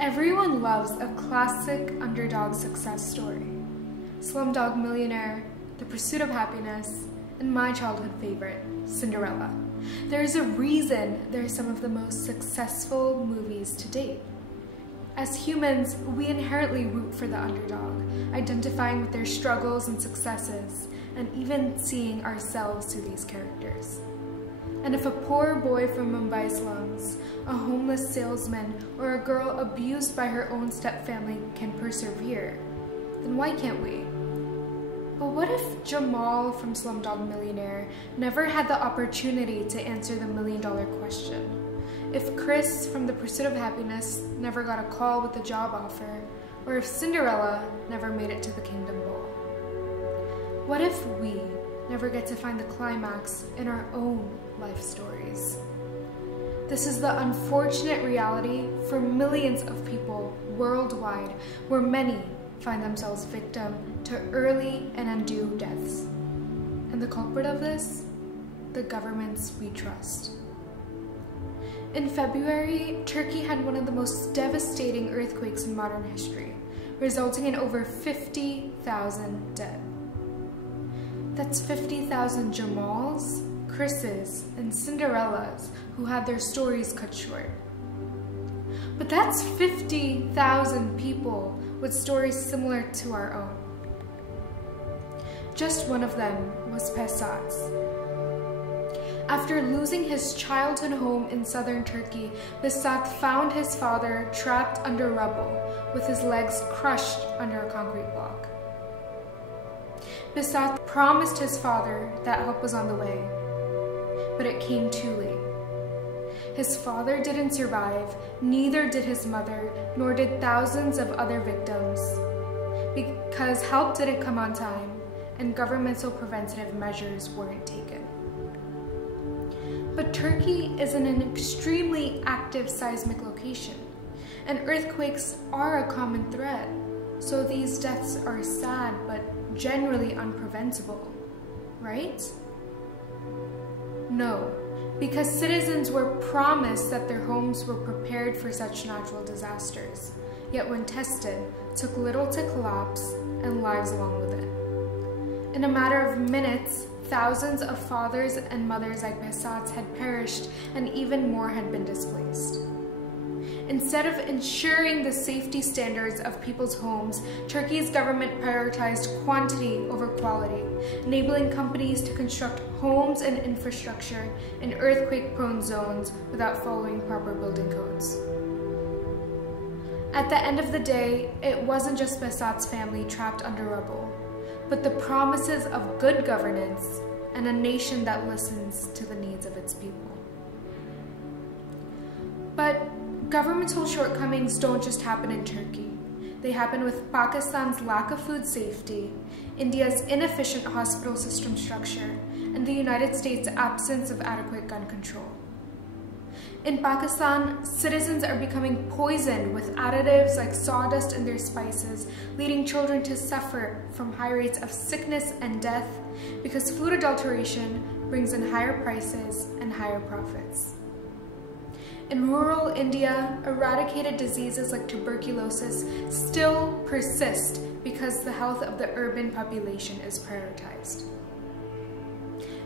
Everyone loves a classic underdog success story. Slumdog Millionaire, The Pursuit of Happiness, and my childhood favorite, Cinderella. There's a reason they're some of the most successful movies to date. As humans, we inherently root for the underdog, identifying with their struggles and successes, and even seeing ourselves through these characters. And if a poor boy from Mumbai slums, a homeless salesman, or a girl abused by her own stepfamily can persevere, then why can't we? But what if Jamal from Slumdog Millionaire never had the opportunity to answer the million-dollar question? If Chris from The Pursuit of Happiness never got a call with a job offer, or if Cinderella never made it to the Kingdom Ball? What if we never get to find the climax in our own life stories? This is the unfortunate reality for millions of people worldwide, where many find themselves victim to early and undue deaths. And the culprit of this? The governments we trust. In February, Turkey had one of the most devastating earthquakes in modern history, resulting in over 50,000 dead. That's 50,000 Jamals, Chris's, and Cinderellas who had their stories cut short. But that's 50,000 people with stories similar to our own. Just one of them was Pesat's. After losing his childhood home in southern Turkey, Pesat found his father trapped under rubble with his legs crushed under a concrete block. Pesat promised his father that help was on the way, but it came too late. His father didn't survive, neither did his mother, nor did thousands of other victims, because help didn't come on time and governmental preventative measures weren't taken. But Turkey is in an extremely active seismic location, and earthquakes are a common threat, so these deaths are sad but generally unpreventable, right? No, because citizens were promised that their homes were prepared for such natural disasters, yet when tested, took little to collapse and lives along with it. In a matter of minutes, thousands of fathers and mothers like Pesat's had perished and even more had been displaced. Instead of ensuring the safety standards of people's homes, Turkey's government prioritized quantity over quality, enabling companies to construct homes and infrastructure in earthquake-prone zones without following proper building codes. At the end of the day, it wasn't just Pesat's family trapped under rubble, but the promises of good governance and a nation that listens to the needs of its people. But governmental shortcomings don't just happen in Turkey. They happen with Pakistan's lack of food safety, India's inefficient hospital system structure, and the United States' absence of adequate gun control. In Pakistan, citizens are becoming poisoned with additives like sawdust in their spices, leading children to suffer from high rates of sickness and death because food adulteration brings in higher prices and higher profits. In rural India, eradicated diseases like tuberculosis still persist because the health of the urban population is prioritized.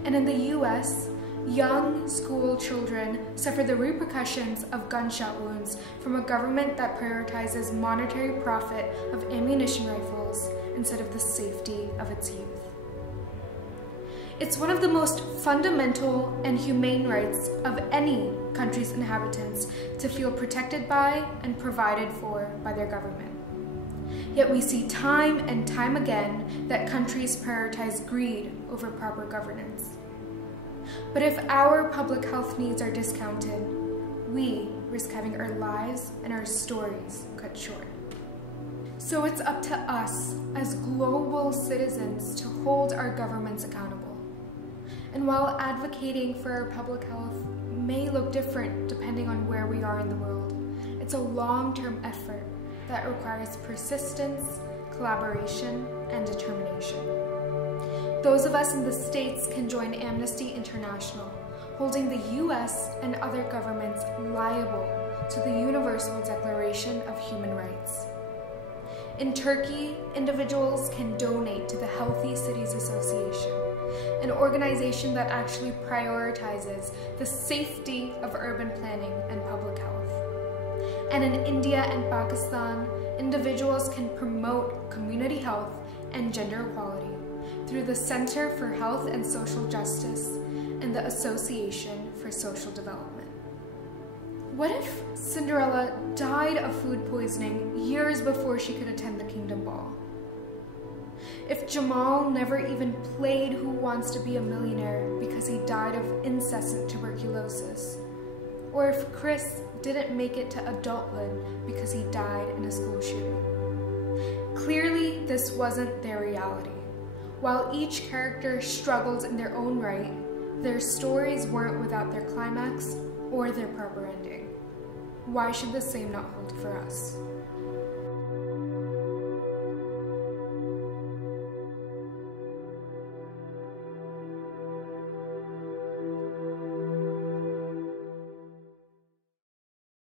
And in the US, young school children suffer the repercussions of gunshot wounds from a government that prioritizes monetary profit of ammunition rifles instead of the safety of its youth. It's one of the most fundamental and humane rights of any country's inhabitants to feel protected by and provided for by their government. Yet we see time and time again that countries prioritize greed over proper governance. But if our public health needs are discounted, we risk having our lives and our stories cut short. So it's up to us as global citizens to hold our governments accountable. And while advocating for our public health may look different depending on where we are in the world, it's a long-term effort that requires persistence, collaboration, and determination. Those of us in the States can join Amnesty International, holding the US and other governments liable to the Universal Declaration of Human Rights. In Turkey, individuals can donate to the Healthy Cities Association, an organization that actually prioritizes the safety of urban planning and public health. And in India and Pakistan, individuals can promote community health and gender equality through the Center for Health and Social Justice and the Association for Social Development. What if Cinderella died of food poisoning years before she could attend the Kingdom Ball? If Jamal never even played Who Wants to Be a Millionaire because he died of incessant tuberculosis? Or if Chris didn't make it to adulthood because he died in a school shooting? Clearly, this wasn't their reality. While each character struggled in their own right, their stories weren't without their climax or their proper ending. Why should the same not hold for us?